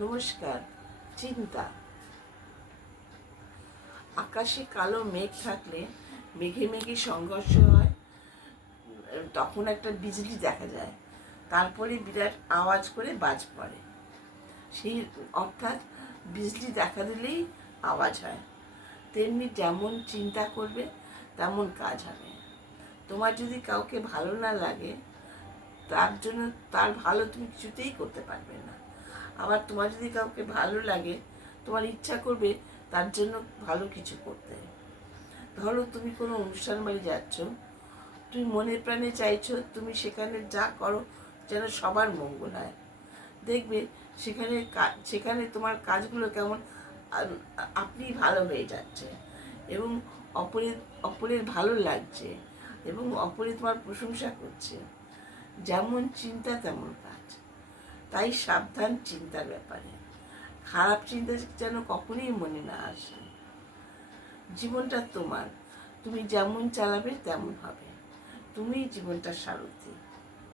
নমস্কার। চিন্তা। আকাশে কালো মেঘ থাকলে মেঘে মেঘে সংঘর্ষ হয়, তখন একটা বিজলি দেখা যায়, তারপরে বিরাট আওয়াজ করে বাজ পড়ে। সেই অর্থাৎ বিজলি দেখা দিলেই আওয়াজ হয়। তেমনি যেমন চিন্তা করবে তেমন কাজ হবে। তোমার যদি কাউকে ভালো না লাগে, তার জন্য তার ভালো তুমি কিছুতেই করতে পারবে না। আবার তোমার যদি কাউকে ভালো লাগে, তোমার ইচ্ছা করবে তার জন্য ভালো কিছু করতে। ধরো তুমি কোনো অনুষ্ঠান বাড়ি যাচ্ছ, তুমি মনে প্রাণে চাইছো তুমি সেখানে যা করো যেন সবার মঙ্গল হয়। দেখবে সেখানে তোমার কাজগুলো কেমন আপনি ভালো হয়ে যাচ্ছে, এবং অপরের অপরের ভালো লাগছে, এবং অপরে তোমার প্রশংসা করছে। যেমন চিন্তা তেমন কাজ। তাই সাবধান চিন্তার ব্যাপারে। খারাপ চিন্তা যেন কখনোই মনে না আসে। জীবনটা তোমার, তুমি যেমন চালাবে তেমন হবে। তুমিই জীবনটার সারথি।